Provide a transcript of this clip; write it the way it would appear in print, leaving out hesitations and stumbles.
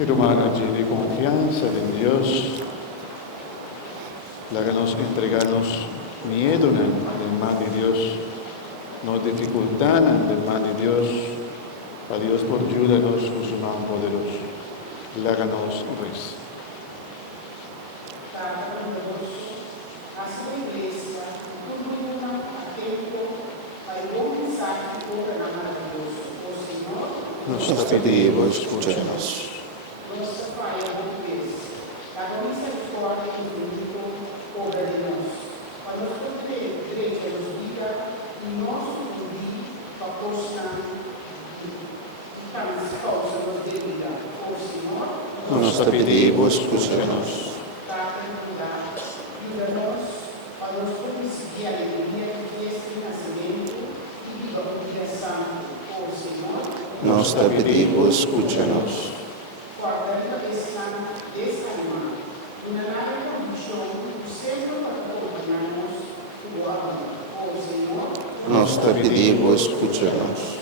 Hermanos, de confianza en Dios, háganos entregarnos miedo en el mal de Dios, no dificultad en el mal de Dios, a Dios por ayúdanos con su mano poderoso. Háganos reza. Nos pedimos, escúchanos. Nos pedimos, escúchanos. Nos pedimos, escúchanos. Nos pedimos, escúchanos.